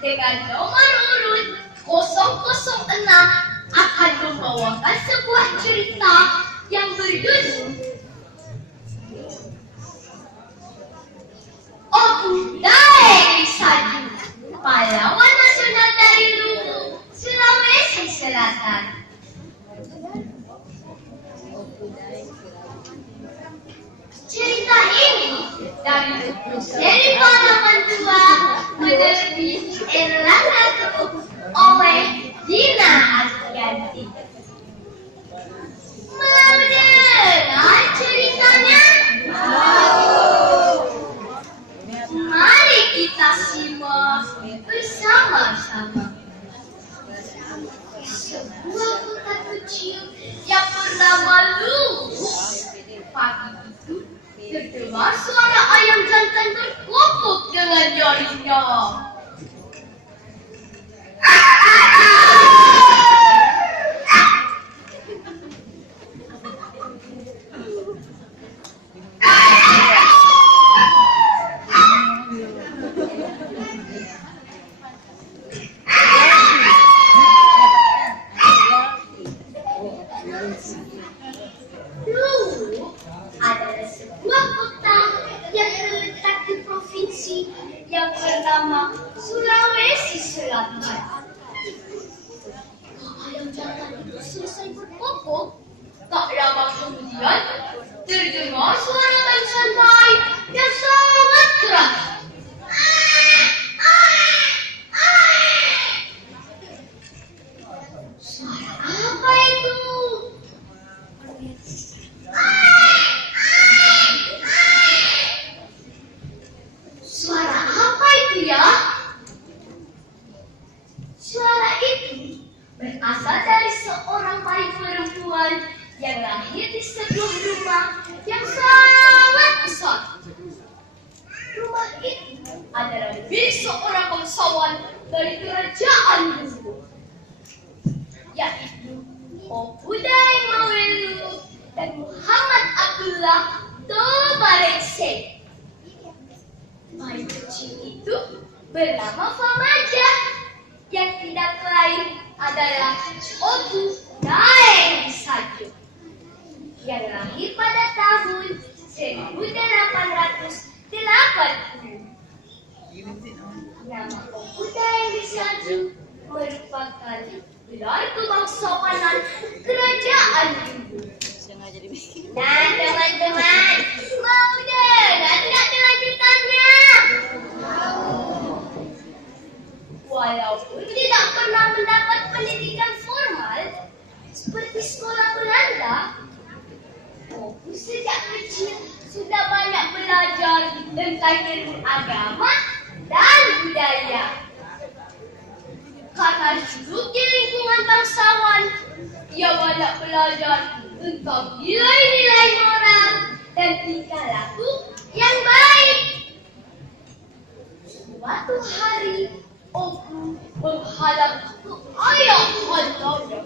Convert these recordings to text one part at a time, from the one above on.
dengan nomor urut 006 akan membawakan sebuah cerita yang berjudul Opu Daeng Saju, pahlawan nasional dari Luwu, Sulawesi Selatan. Cerita ini dari buku seri halaman 2 menerbit Erlangga Group oleh Dina Asyanti. Mau dengar ceritanya? Mari kita simak bersama-sama. Sebuah kota kecil yang bernama Luwu. Pagi itu terdengar suara ayam jantan berkokok dengan nyaringnya. Luwu adalah sebuah kota yang terletak di provinsi yang bernama Sulawesi Selatan. Ayam jantan itu selesai berkokok, tak lama kemudian terdengar suara tangisan bayi yang sangat keras. Suara apa itu? Suara apa itu ya? Suara itu berasal dari seorang bayi perempuan yang lahir di sebuah rumah yang sangat besar. Rumah itu adalah milik seorang bangsawan dari kerajaan Luwu, yaitu Opu Daeng Mawelu dan Muhammad Abdullah Tobarese. Bayi kecil itu bernama Famaja, yang tidak lain adalah Opu Daeng Saju, yang lahir pada tahun 1880. Nama Opu Daeng Saju merupakan gelar kebangsawanan kerajaan Luwu. Nah, teman-teman, mau dengar tidak kelanjutannya? Walaupun tidak pernah mendapat pendidikan formal seperti sekolah Belanda, Opu sejak kecil sudah banyak belajar tentang ilmu agama dan budaya. Karena duduk di lingkungan bangsawan, ia banyak belajar tentang nilai-nilai moral dan tingkah laku yang baik. Suatu hari, Opu menghadap ke ayah kandanya.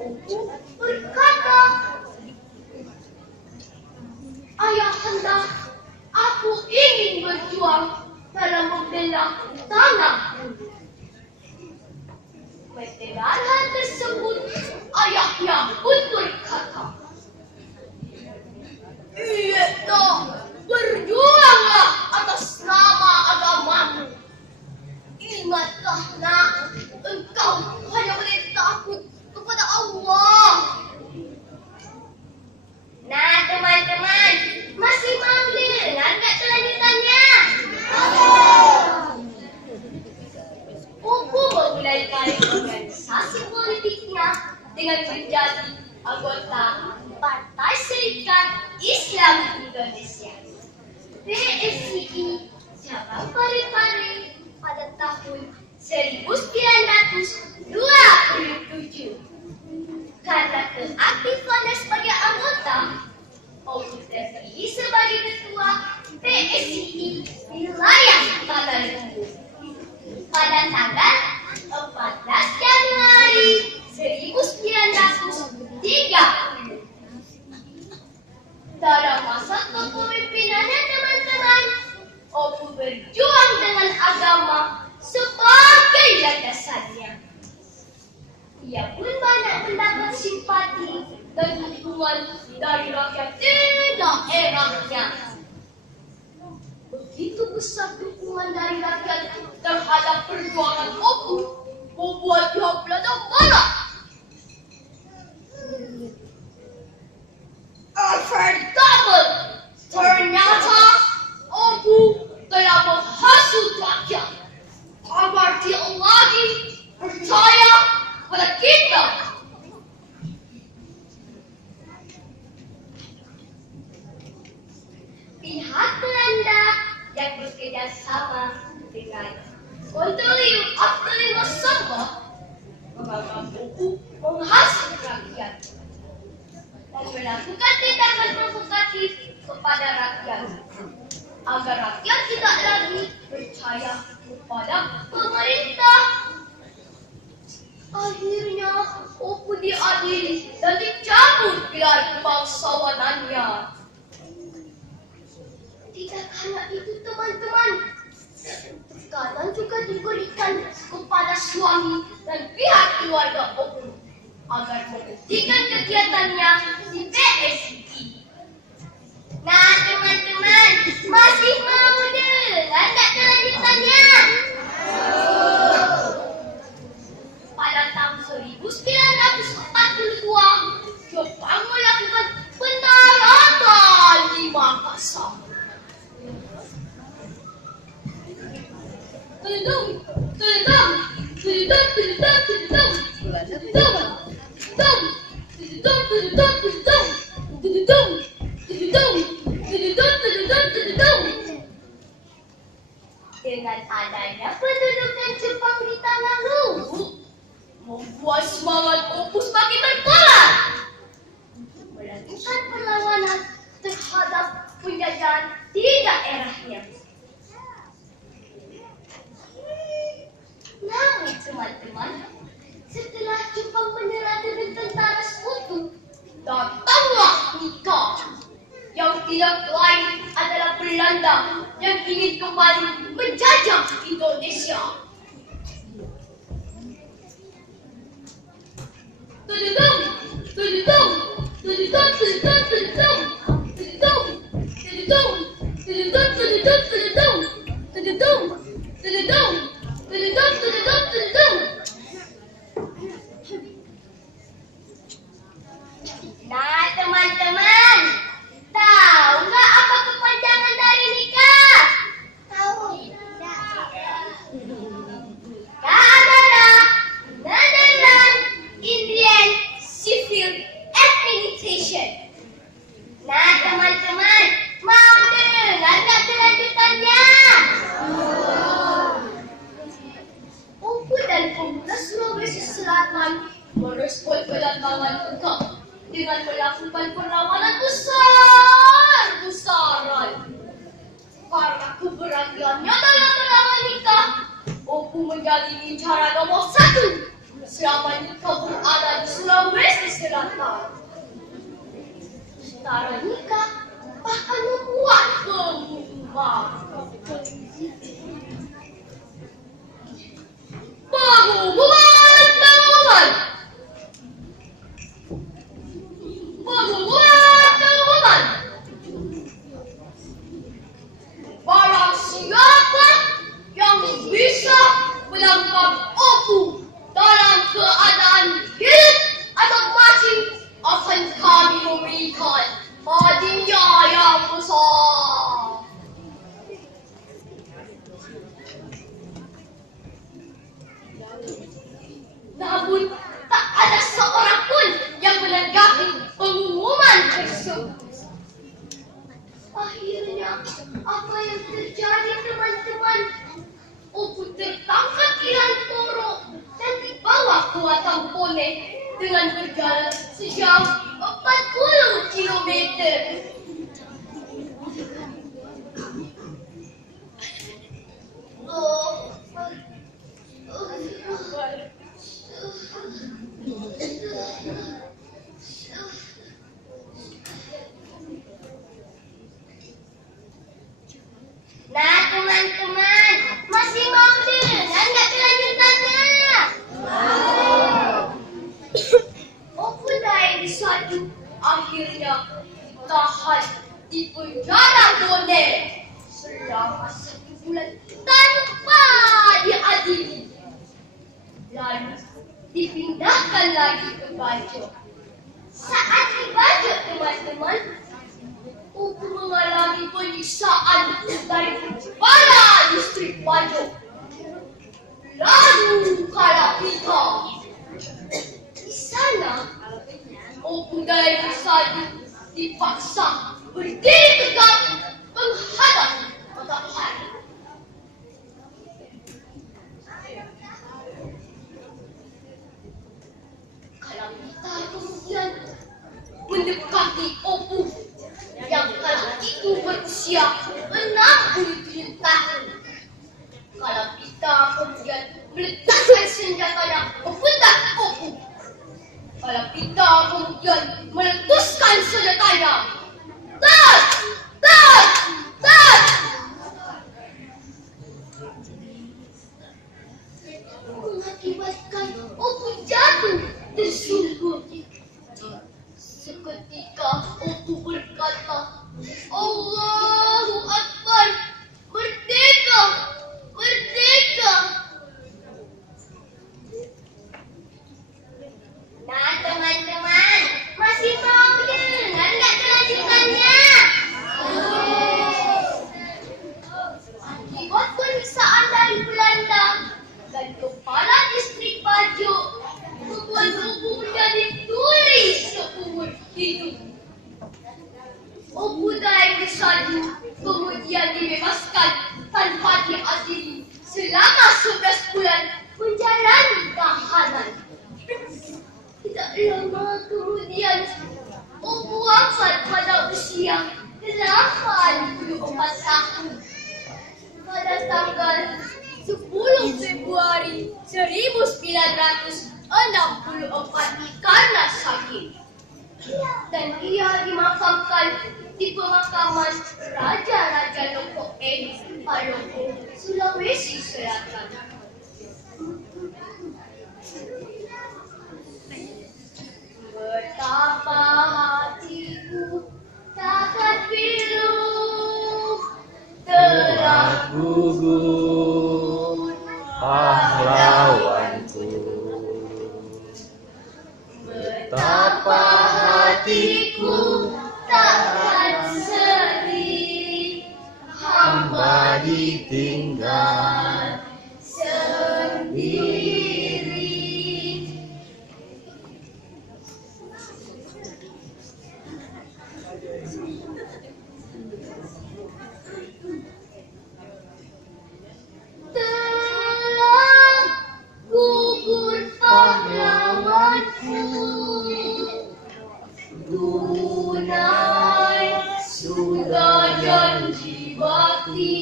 Opu berkata, "Ayahanda, aku ingin berjuang dalam membela tanahku." Mendengar hal tersebut, ayahnya pun berkata, "Iya dong, berjuanglah atas nama agamamu. Ingatlah nak, engkau hanya boleh takut kepada Allah." Nah, teman-teman, masih mau dengar nggak kelanjutannya? Opu memulai karir organisasi politiknya dengan menjadi anggota Partai Serikat Islam Indonesia (PSII) cabang Parepare pada tahun 1927. Karena keaktifannya sebagai anggota, Opu terpilih sebagai ketua PSII wilayah Tanah Luwu pada tanggal 14 Januari 1927. gagasannya. Ia pun banyak mendapat simpati dan dukungan dari rakyat di daerahnya. Begitu besar dukungan dari rakyat terhadap perjuangan Opu, membuat dia belanda marah. Unforgettable! Ternyata Opu telah menghasut rakyat. Agar dia lagi percaya pada kita. Pihak Belanda yang bekerja sama dengan Konsorsium Akteri Bersama menganggap Opu menghasut rakyat dan melakukan tindakan provokatif kepada rakyat agar rakyat tidak lagi percaya kepada pemerintah. Akhirnya Opu diadili dan dicabut gelar kebangsawanannya. Tidak hanya itu teman-teman, tekanan juga diberikan kepada suami dan pihak keluarga Opu agar menghentikan kegiatannya di PSI. Nah teman-teman, masih mau dengar tak kelanjutannya? Pada tahun 1942, Jepang melakukan pendaratan di Makassar. Dengan adanya pendudukan Jepang di tanah Luwu, membuat semangat Opu semakin berkobar, melakukan perlawanan terhadap penjajahan di daerahnya. Namun teman-teman, setelah Jepang menyerah dengan tentara sekutu, datanglah Nika, yang tidak lain adalah Belanda yang ingin kembali menjajah Indonesia. Nah teman-teman, tahu nggak apa kepanjangan dari nikah? Tahu. Nikah adalah Netherlands Indian Civil Administration. Nah teman-teman, mau dengar nggak kelanjutannya? Opu dan pemuda Sulawesi Selatan merespon kedatangan Nika dengan melakukan perlawanan besar-besaran. Karena keberaniannya dalam melawan Nika, Opu menjadi incaran nomor 1 selama Nika berada di Sulawesi Selatan. Tentara Nika bahkan membuat pengumuman. Barang siapa yang bisa menangkap Opu dalam keadaan hidup atau mati akan kami memberikan hadiah yang besar. Namun tak ada seorang pun yang menanggapi pengumuman tersebut. Akhirnya apa yang terjadi teman-teman? Opu tertangkap di Lantoro dan dibawa ke Watampone dengan berjalan sejauh 40 kilometer. Nah teman-teman, masih mau dengar nggak kelanjutannya? ditahan di penjara Boner selama 1 bulan tanpa diadili. Lalu dipindahkan lagi ke Bajo. Saat di Bajo, teman-teman, Opu mengalami penyiksaan dari kepala distrik Bajo. Lalu Kalapika. Di sana, Opu dari Sadu dipaksa berdiri tegak menghadap matahari. Kalapika kemudian mendekati Opu yang kala itu berusia 67 tahun. Kalapika kemudian meletakkan senjatanya membentak Opu. Kalapika kemudian meletuskan senjatanya. Tas! Tas! Tas! Mengakibatkan Opu jatuh tersungkur. Seketika Opu berkata, Allahu Akbar, merdeka, merdeka. Nah teman-teman, masih mau dengar nggak kelanjutannya? Akibat penyiksaan dari Belanda dan kepala distrik Bajo membuat Opu menjadi tuli seumur hidup. Opu dari Sadu kemudian dibebaskan tanpa diadili selama 11 bulan menjalani tahanan. Tidak lama kemudian Opu wafat pada usia 84 tahun pada tanggal 10 Februari 1964 karena sakit. Dan ia dimakamkan di pemakaman Raja-Raja Lombok Palopo, Sulawesi Selatan. Betapa hatiku takkan pilu telah gugur pahlawanku. Betapa hatiku takkan sedih, hamba ditinggal sendiri. Telah gugur pahlawanku, tunai sudah janji bakti.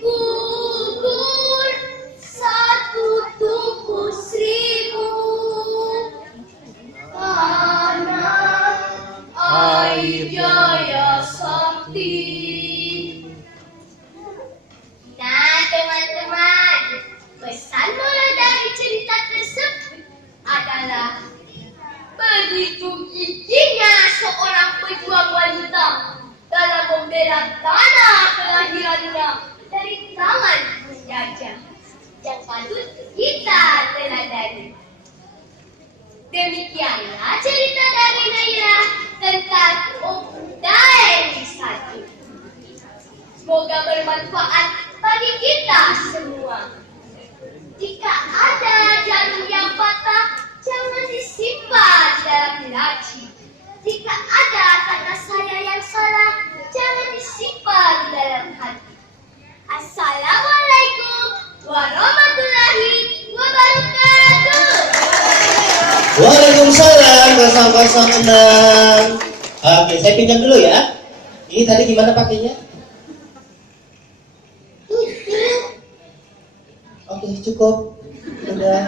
Gugur 1 tubuh 1000 karena air jaya sakti. Nah teman-teman, pesan moral dari cerita tersebut adalah begitu giginya seorang pejuang wanita dalam membela tanah kelahirannya dari tangan penjajah yang patut kita teladani. Demikianlah cerita dari Naila tentang Opu dari Sadu. Semoga bermanfaat bagi kita semua. Jika ada jarum yang patah, jangan disimpan dalam laci. Jika ada kata saya yang salah, jangan disimpan dalam hati. Assalamualaikum warahmatullahi wabarakatuh. Waalaikumsalam 006. Oke, saya pinjam dulu ya. Ini tadi gimana pakainya? Oke, cukup. Udah.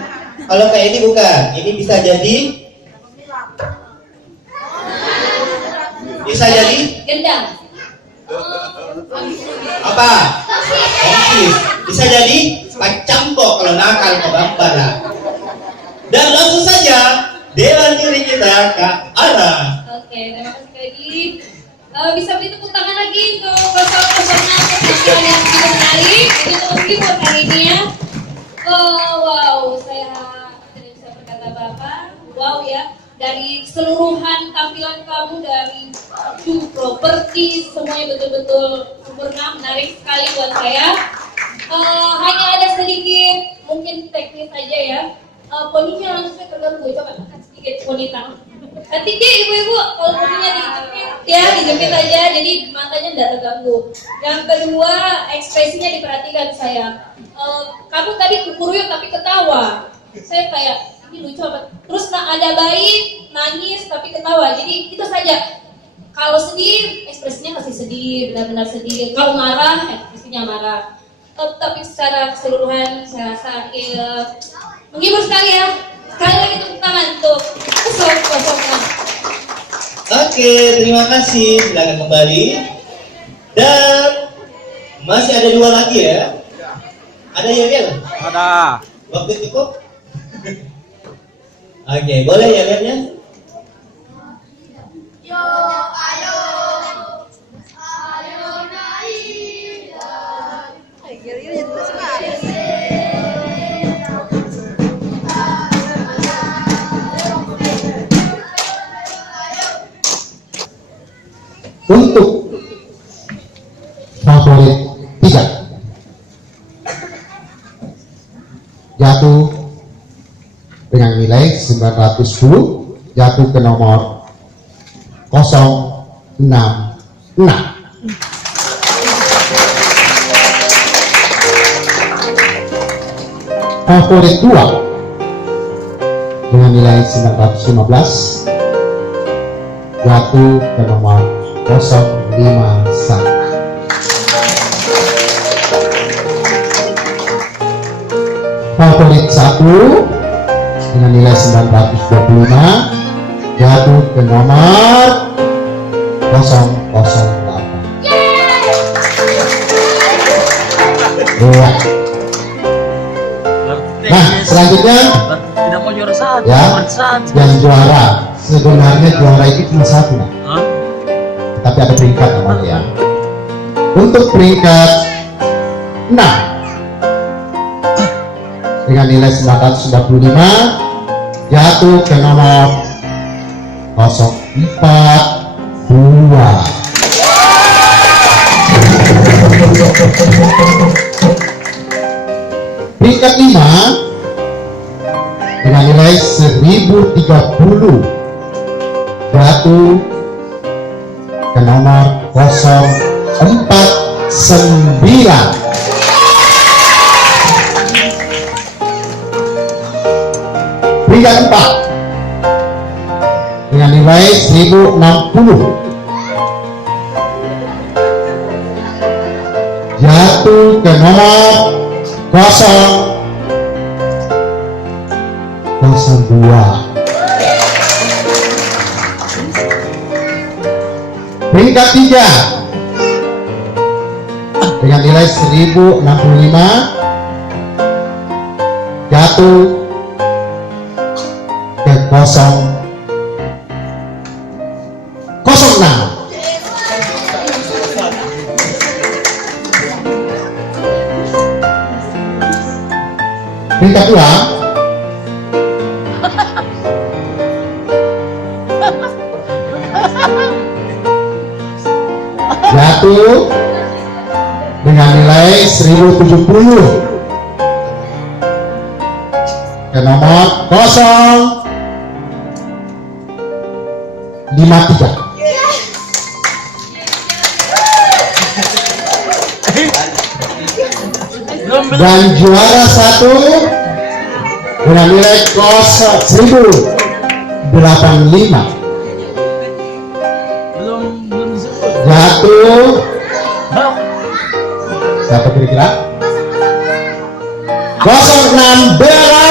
Kalau kayak ini bukan. Ini bisa jadi Gendang. apa? Tongsis. Bisa jadi pacampok kalau nakal ke Bambara. Dan langsung saja Dewan diri kita ke arah. Oke, terima kasih. Bisa beri tepuk tangan lagi untuk 006 penampilan yang begitu menarik. Jadi untuk keyboard hari ini ya. Wow, saya tidak bisa berkata apa-apa. Wow ya, dari keseluruhan tampilan kamu dari properti semuanya betul-betul sempurna, menarik sekali buat saya. Hanya ada sedikit mungkin teknis aja ya. Poninya langsung terganggu, coba angkat sedikit poni tangan. Nanti ibu-ibu kalau poninya dijepit ya dijepit aja, jadi matanya tidak terganggu. Yang kedua ekspresinya diperhatikan saya. Kamu tadi kukuruyuk tapi ketawa. Saya kayak ini lucu apa? Terus ada bayi nangis tapi ketawa. Jadi itu saja. Kalau sedih ekspresinya kasih sedih, benar-benar sedih. Kalau marah ekspresinya marah. Tapi secara keseluruhan saya rasa menghibur sekali ya. Sekali lagi tepuk tangan untuk 006. Oke, terima kasih. Silakan kembali. Dan masih ada 2 lagi ya. Ada ya, Bel? Ada. Waktu cukup? Oke, boleh ya, Belnya? Yo, ayo naik. Untuk favorit 3 jatuh dengan nilai 910, jatuh ke nomor 066. Favorit 2 dengan nilai 915, jatuh ke nomor 051. Favorit 1 dengan nilai 925, jatuh ke nomor 008. Iya. Nah, selanjutnya Tidak mau juara satu. ya, Satu. yang juara sebenarnya juara itu cuma 1 nah. Hah? Tapi ada peringkat namanya ya. Untuk peringkat 6 dengan nilai 995, jatuh ke nomor 042. Peringkat 5 dengan nilai 1030, jatuh ke nomor 049. Peringkat 4 dengan nilai 1060, jatuh ke nomor 002. Peringkat 3 dengan nilai 1065, jatuh ke 006. Peringkat 2 jatuh dengan nilai 1070 ke nomor 053. Dan juara 1 dengan nilai 1085. Belum disebut. Jatuh siapa kira-kira? 06 Bella.